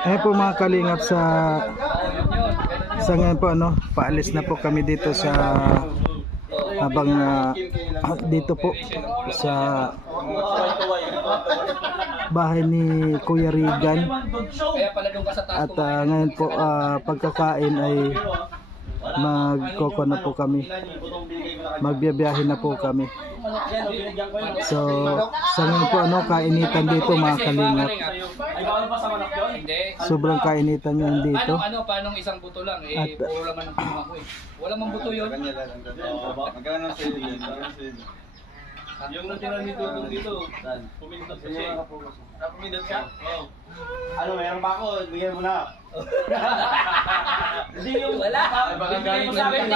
Eh po mga kalingap sa ngayon po paalis na po kami dito sa habang dito po sa bahay ni Kuya Regan. At ngayon po pagkakain ay magkoko na po kami. Magbiyabiyahe na po kami. So sa ngayon po kainitan dito mga kalingap. Sobrang kainitan ngayon dito. Paano isang buto lang puro laman ng pinuma ko Wala mang buto yun. Magkano sa iyo? Yung natira ni Dudong dito, pumintot siya. Pumintot ka? Oo. Ano, mayroon ba ako? Bigyan mo na. Hindi yung wala. Baka galing mo sa akin,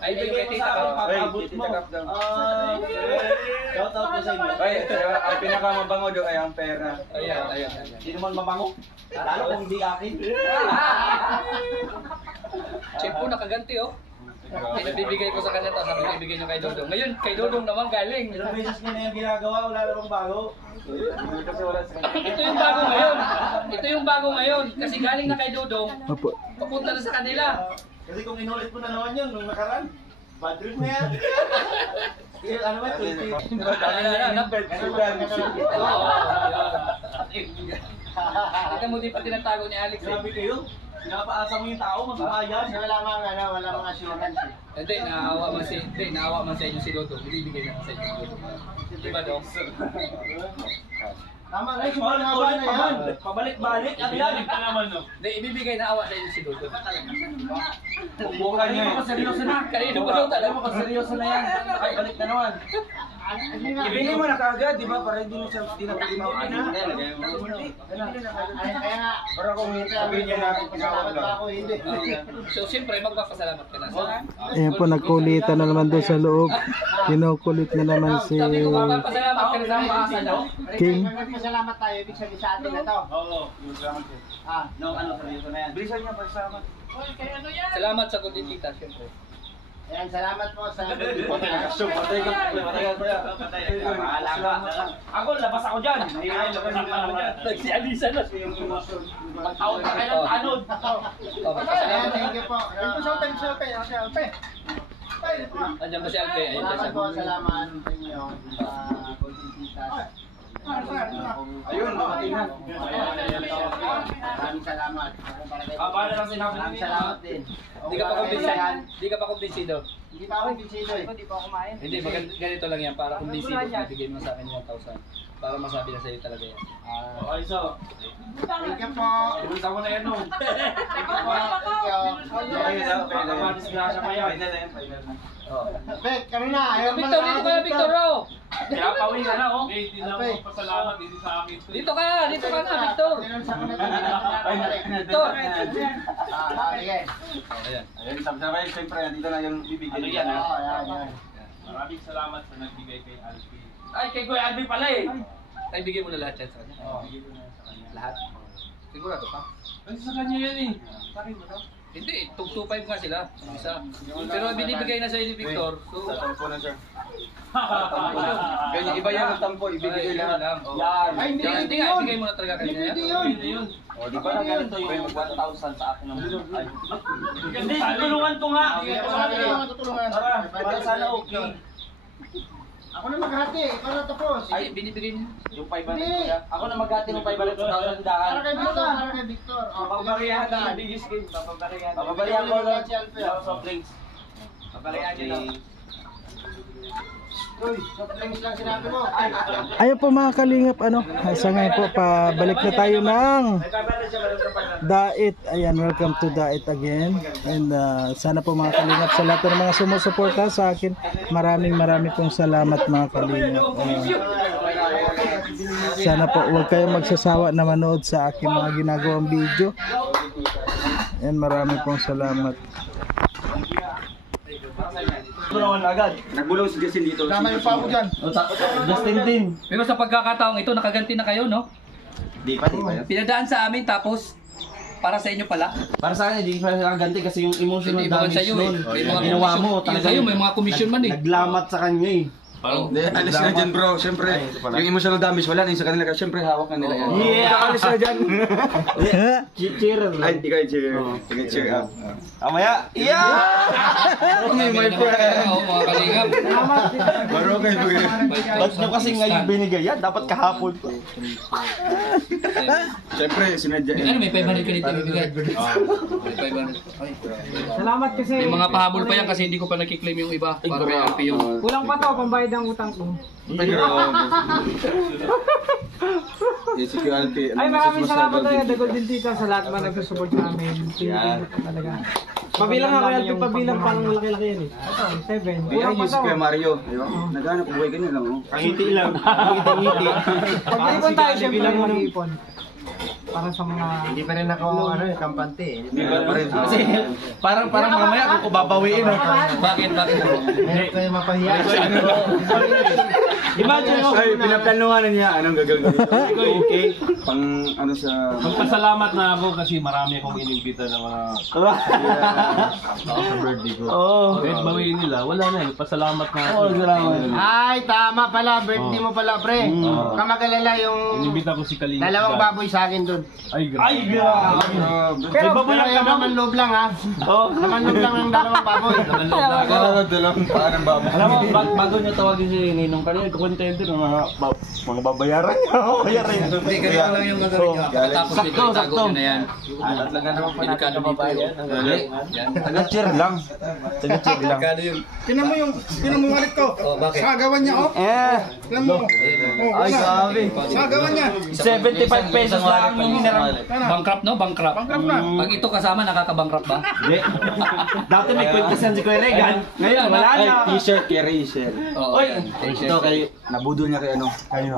ay bigay mo sa akin, papabot mo. Shout out mo sa inyo. Ay, ang pinakamabango doon ay ang pera. Ayan. Hindi naman mabango. Lalo kung hindi akin. Check po, nakaganti Pinabibigay ko sa kanya tapos sabi ko ibigay nyo kay Dodong. Ngayon, kay Dodong naman galing. Ilang beses niya na yung ginagawa, wala namang bago. Ito yung bago ngayon. Ito yung bago ngayon. Kasi galing na kay Dodong, Opo. papunta na sa kanila. Kasi kung inulit mo na naman yun, nung nakaraan, bad trip na yan. Ano ba, 20? Kita mo di pa tinatago ni Alex Grabe kayo. Pinapaasa mo yung tao, masamayan. Wala mga assurance Hindi, naawa man sa inyo si Dodong. Ibibigay na sa inyo si Dodong. Diba, Dong? Tama na, sobrang haba na yan. Pabalik-balik, ano yan? Hindi, ibibigay na awa sa inyo si Dodong. Bukan niya eh. Seryoso na. Kanino pa daw talaga Seryoso na yan. Ay, balik na naman. Ibili mo na kaagad, di ba? Para hindi mo siya dinapili mo. Kaya nga, Para kung sabihin niya natin salamat ba ako, hindi. So, siyempre, magpapasalamat ka na sa Ayan po, nagkulitan na naman doon sa loob. Kinukulit na naman si Sabi ko, magpapasalamat ka na sa mga no? King. Magpasalamat tayo, ibig sabihin sa atin na to. Oo, yung salamat ko. No, seryoso na yan. Bilisan niya, pasalamat. Salamat sa kunditita, siyempre. Ayan, salamat po sa... Patay ka. Ako, labas ako dyan. Labas ako dyan. Nagsialisan na. Out na kayo ng anod. Ayan, thank you po. Andiyan ba si Alpe? Ayun, Salamat po, kasi. salamat sa inyo sa Contenditas. Ayun, dumating na. Maraming salamat. Paano lang sinabi Maraming niya? salamat din. Di ka pa kumbinsido. Di ka pa kumbinsido. Hindi pa ako bisido eh. Hindi, ganito lang yan. Para kumbinsido, bibigay mo sa akin 1,000. Para masabi na sa'yo talaga yan. Okay, so. Thank you po. Pinunta mo na yan, no? Thank you po. Thank you. Okay, so. Disgrasya pa yan. Final na. Bek, kanina. ayaw mo Victor, dito ka na, Victor, Kaya pauwi ka na, oh. Hindi lang magpasalamat, hindi sa amin. Dito ka na, Victor. Victor. Sige. Ayun, sabi-sabay, siyempre, nandito na yung bibigyan. Ano yan, Oo, yan. Maraming salamat sa nagbigay kay Alfie. Ay, kay Kuya Alvin pala eh. Ay, bigay mo na lahat yan sa kanya. Lahat. Sigurado ka? Kasi sa kanya yan eh. Sakin mo na. Hindi, 225 nga sila. Isa. Pero binibigay na sa'yo ni Victor. So, Tatampo na siya. Ganyan, iba yan ang tampo, ibibigay Ay, lahat. lang. Yan. Ay, hindi Hindi nga, ibigay mo na talaga kanya yan. Hindi yun. O, di ba na ganito yung 1,000 sa akin naman? Ay. Hindi, tutulungan ko nga. Tutulungan. Para sana okay. Ako na maghati, para tapos. Ay, binibigay niya. Yung 500 kuya. Ako na magkati ng 500 sa 1,000 daan. Para kay Victor, para kay Victor. Papabarihan na yung biggest game. Papabarihan ko lang sa soft drinks. Papabarihan nyo lang. Uy, soft drinks lang sinabi mo. Ayun po mga kalingap sa ngayon po pabalik na tayo ng Dait. Ayan, welcome to Dait again. And sana po mga kalingap sa lahat ng mga sumusuporta sa akin. Maraming pong salamat mga kalingap. Sana po huwag kayong magsasawa na manood sa aking mga ginagawang video. And maraming pong salamat. Tulungan agad. Nagbulong si Justin dito. Tama yung pa ako dyan. Justin din. Pero sa pagkakataong ito, nakaganti na kayo, no? Di pa yan. Pinadaan sa amin, tapos para sa inyo pala. Para sa akin, hindi pa nakaganti kasi yung emotional Hindi, iba damage sa'yo eh. nun. May mga Ginawa commission. mo. Yung sa'yo, may mga commission man eh. Naglamat sa kanya eh. Parang, Hindi, alis na dyan bro. Siyempre, yung emotional damage wala na yung sa kanila. Kasi siyempre, hawak na nila yan. Yeah! Alis na dyan. Cheer. Ay, hindi kayo cheer. Sige, cheer up. Amaya. Yeah! May mga kalingap. Baro kayo. Ba't nyo kasi ngayon binigay yan? Dapat kahapon pa. Siyempre, sinadya Ano, may 500 ka dito bibigay. May 500. Ay. Salamat kasi. May mga pahabol pa yan kasi hindi ko pa nakiklaim yung iba. Para kay Alpi yung... Kulang pa to, pambayad ang utang ko. Yes, si Alpi. Ay, maraming salamat tayo, The Golden Tita, sa lahat man nagsusupport sa amin. Thank you po talaga. Pabilang ako yan, pabilang parang malaki-laki yan eh. Ito, 7. Kuya, Kulang pa si to. Kuya Mario. Naghanap buhay ka niya lang. Pangiti lang. Pangiti-ngiti. Pag naipon tayo, syempre mag-iipon. Para sa mga... Hindi pa rin ako kampante. Kasi Parang mamaya ako babawiin. Bakit? Meron kayo mapahiya. Imagine mo. ay, pinaplanuhan niya. Anong gagawin dito? Okay. Pang ano sa... magpasalamat na ako kasi marami akong inimbita ng mga sa birthday ko. Kahit bawiin nila, wala na. Pasalamat na ako. Ay, tama pala. Birthday mo pala, pre. Kamagalala yung Inimbita ko si Kalinga. dalawang baboy sa akin dun. Ay, grabe. Pero naman loob lang ha. Naman loob lang ng dalawang baboy. Dalawang paan ng babo. Alam mo, bago nyo tawagin si Ninong kanina, kukontento ng mga babayaran niya. Hindi, ganito lang yung gagawin nyo. Pagkatapos dito, itago nyo na yan. At lang naman pa natin Delikado kababayan. Yan. Taga-cheer lang. Taga-cheer lang. Delikado yung... Tinan mo walit ko. Oh, bakit? Sagawan niya, oh. Tinan mo. Ay, grabe. Sagawan niya. 75 pesos lang yung hiniram. Bankrupt, no? Bankrupt. Pag ito kasama, nakaka-bankrupt ba? Hindi. Dati may kwentasan si Kuya Regan. Ngayon, wala Ay, na. t-shirt kay Rachel. Oo, yan. Ito kay... Nabudol niya kay ano. Ay,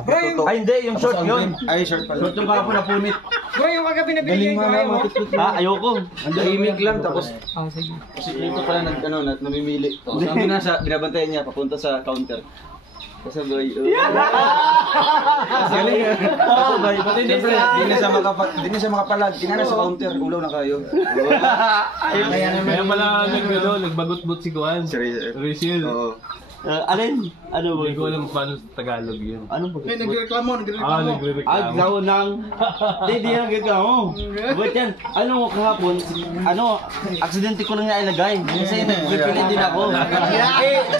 hindi. Yung short yun. Ay, shirt pala. Short yung kahapon na punit. Bro, yung kagabi na binigay ko kayo. Ha? Ayoko. Tahimik lang tapos Ah, sige. kasi dito pala namimili. Sabi na sa binabantayan niya papunta sa counter. Kasabay. Galing. Kasabay. Siyempre, di na siya makapalag. Kinana sa counter. Ulaw na kayo. Kaya pala nagbagot-bot si Kuan. Si Rachel. Rachel. Oo. Alin? Ano ba? Hindi ko alam paano sa Tagalog yun. Ano ba? Nagreklamo. Nagre-reklamo. gawin ng... Hindi yan gagawin. But yan, ano kahapon, aksidente ko lang niya ilagay. Kasi nagpipilit din ako.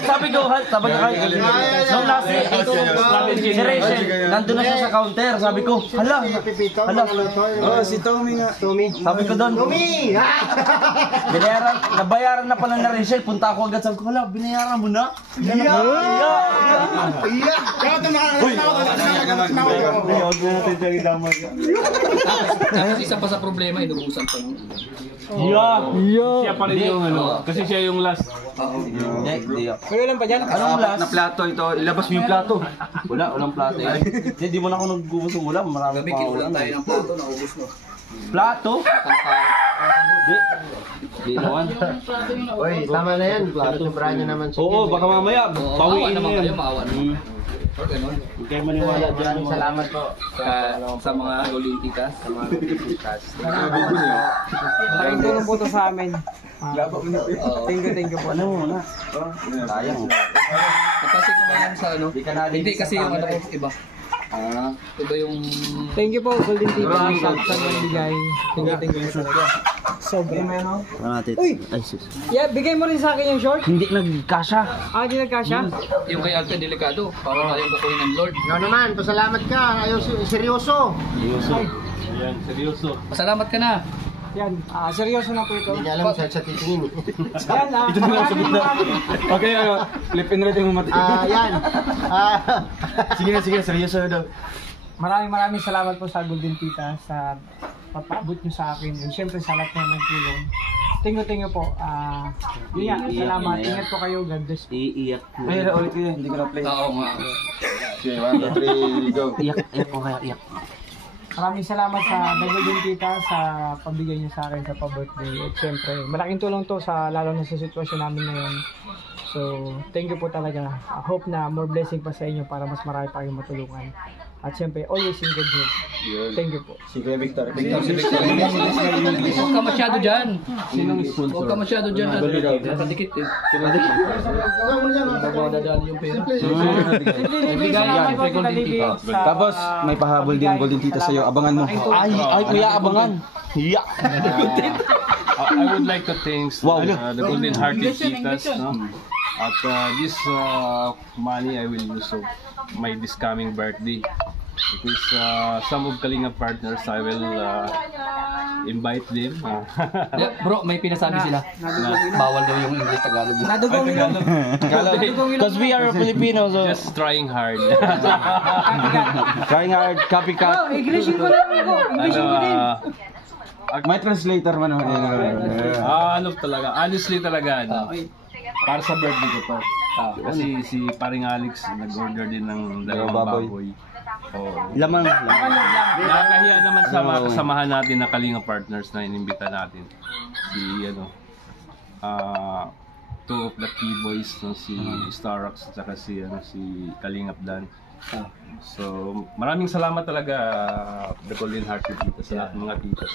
Sabi ko, nung nasa si Rachel, nandun na siya sa counter. Sabi ko, hala. Oh, si Tommy nga. Sabi ko doon, nabayaran na pala na Rachel. Punta ako agad. Sabi ko, hala, binayaran mo na? Tapos isa pa sa problema, inubusan pa nung... Siya pa rin yung ano. Kasi siya yung last. Hindi. Kuya lang pa dyan? Anong Apat na last? plato ito. Ilabas mo yung plato. Walang plato yan. Hindi mo na ako nagubos ng ulam. Marami Gabi, pa ako kinulang ulam. tayo ng plato, naubos mo. Plato? Di naman. Oy, tama na yan. Sobrahan nyo naman siya. Oo, baka mamaya. Maawa Bawiin naman mo kayo, yan. maawa naman. O ganun. Huwag kayo maniwala dyan. Maraming salamat po. Sa mga golitikas. Malaking tulong po to sa amin. Thank you po. Ano muna? Sayang. Kasi kumain sa ano. Hindi kasi yung ano ko iba. Iba yung... Thank you po, Golden Tita. Sa magbigay. Thank you talaga. Sobra. Uy! Yeah, bigay mo rin sa akin yung short. Hindi nagkasya. Hindi nagkasya? Yung kay Alpha delikado. Para tayong kukunin ng Lord. Ikaw naman, pasalamat ka. Ayos, seryoso. Ayan, seryoso. Pasalamat ka na. Yan, seryoso na po ito. Hindi niya alam sa titingin. Yan, maraming Okay, flip and right mo mati. Yan. Sige, seryoso daw. Maraming salamat po sa Golden Tita sa papabot nyo sa akin. And syempre sa lahat na nagtulong. Thank you po. Yun nga, salamat. Ingat po kayo. God bless. Iiyak. Ay, ulit yun. Hindi ko na play. Oo nga. Okay, 1, 2, 3, go. Iyak ko kaya iyak. Maraming salamat sa Golden Tita sa pabigay niyo sa akin sa pa-birthday. At syempre, malaking tulong to sa lalo na sa sitwasyon namin ngayon. So, thank you po talaga. I hope na more blessing pa sa inyo para mas marami pa kayong matulungan. At syempre, always in good health. Thank you po. Huwag ka masyado dyan. Sinong sponsor? Huwag ka masyado dyan. Nakadikit eh. Dadali yung pera. Salamat po, Tita Libby, sa, Tapos, may pahabol din Golden Tita sa'yo. Abangan mo. Ay, kuya, abangan. Yeah. I would like to thank the Golden Hearted Titas. No? At this money I will use of my this coming birthday. Because some of Kalinga partners I will invite them. Bro, may pinasabi sila. Bawal daw yung English Tagalog. nadugong ilong. Because we are Filipino, so Just trying hard. trying hard, copycat. Englishin ko lang ako. Englishin ko din. May translator man ako. Ano talaga, honestly talaga, no? Para sa birthday ko to. Kasi si paring Alex nag-order din ng dalawang baboy. Lamang. Nakakahiya naman sa mga kasamahan natin na Kalinga partners na inimbita natin. Si two of the key boys, no, si Starox at saka si Kalingap Dan. So, maraming salamat talaga the Golden Hearted Tita sa lahat ng mga titas.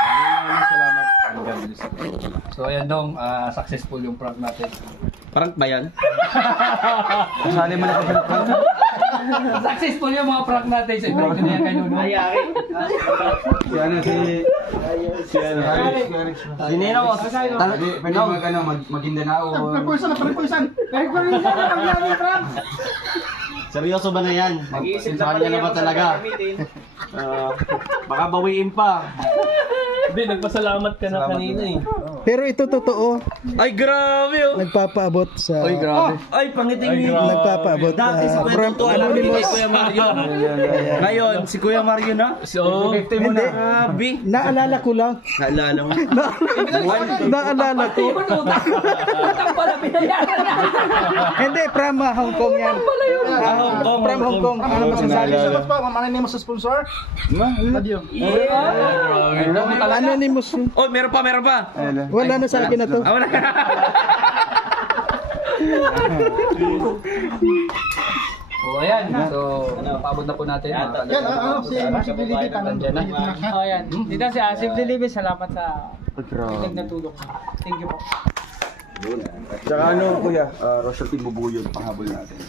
Maraming salamat and God bless you. So ayan dong, successful yung prank natin. Prank ba yan? Kasali mo na ka sa prank? Successful yung mga prank natin. So i-break ko na yan kay Nuno. Si Nino, pwede mag-Mindanao. Seryoso ba na yan? Sa kanya naman talaga. Baka bawiin pa. Hindi, nagpasalamat ka na kanina eh. Pero ito totoo, Ay, grabe oh. nagpapaabot sa Ay, pangiting nagpapaabot. From Anonymous. Kuya Mario. Ngayon, si Kuya Mario na? So, Hindi, Grabe. naalala ko lang. Naalala mo? Naalala ko. Hindi, from Hong Kong yan. From Hong Kong. Ano masasabi? Salamat po, Anonymous sa sponsor. Anonymous. Oh, meron pa. Wala na sa akin na to. Wala. O ayan, so paabot na po natin. Yan, Si Billy pa nandiyan na. Oh, yan. Dito si Asif Libby, salamat sa ilag na tulong. Thank you po. Tsaka ano, Kuya, Rochelle Timbubuyod, panghabol natin.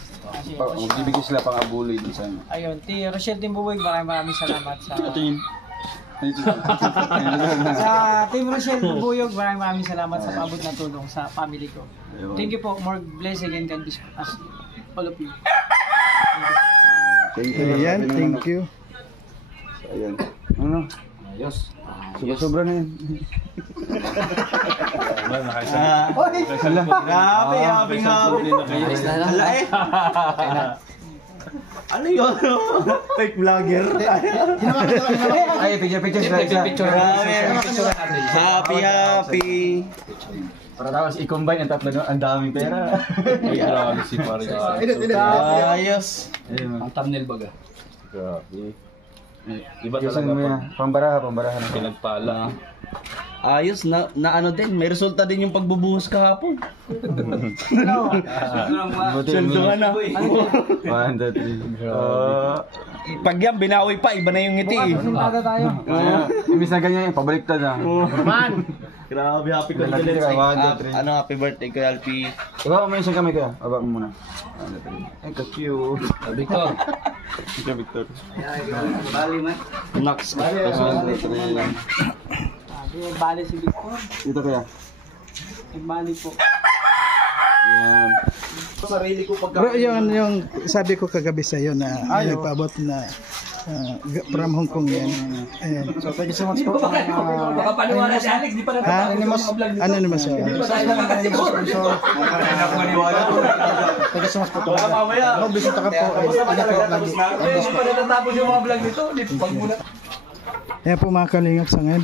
Magbibigay sila pang-abuloy dun sa ano. Ayun, Rochelle Timbubuyog, maraming salamat sa... Sa Team Rochelle Timbubuyog, maraming salamat sa paabot na tulong sa family ko. Thank you po. More blessing and God bless us, all of you. Ayan, thank you. Ayan. Ano? Ayos. Sobra na yan. Grabe, happy. Hala eh. Ano yun? Fake vlogger. Ay, picture. Happy. Para tapos i-combine ang tatlo, ang daming pera. ay grabe si Paring Ayos. Ang thumbnail baga. Grabe. Iba Ayusin talaga mo yan. Pambaraha. pinagpala. Ayos na ano din, may resulta din yung pagbubuhos kahapon. Sunduhan na. 1, 2, 3. Pag yan, binawi pa, iba na yung ngiti eh. Anong tada tayo? Imbis na ganyan, pabaliktad na. Grabe, happy condolence. Ano, happy birthday ko, Alpi. Ikaw, may isang kamay ka. Aba mo muna. Ay, ka-cute. Victor. Ikaw, Victor. Bali man. Nox. Bali si Victor. Dito kaya. Bali po. Yan. Sarili ko pagka... Bro, yung sabi ko kagabi sa'yo na nagpaabot na from Hong Kong yan. Ayan. So, thank you so much po. Baka paniwala si Alex, di pa Anonymous yan. Thank you so much po. Mag-bisita ka po. Hindi pa natatapos yung mga vlog nito. Pag muna. Ayan po mga kalingap sa ngayon.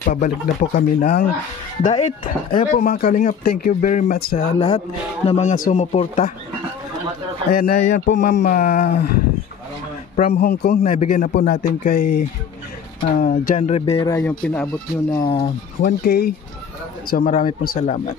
Pabalik na po kami ng Dait. Ayan po mga kalingap. Thank you very much sa lahat ng mga sumuporta. Ayan po ma'am from Hong Kong. Naibigay na po natin kay John Rivera yung pinaabot nyo na 1K. So marami pong salamat.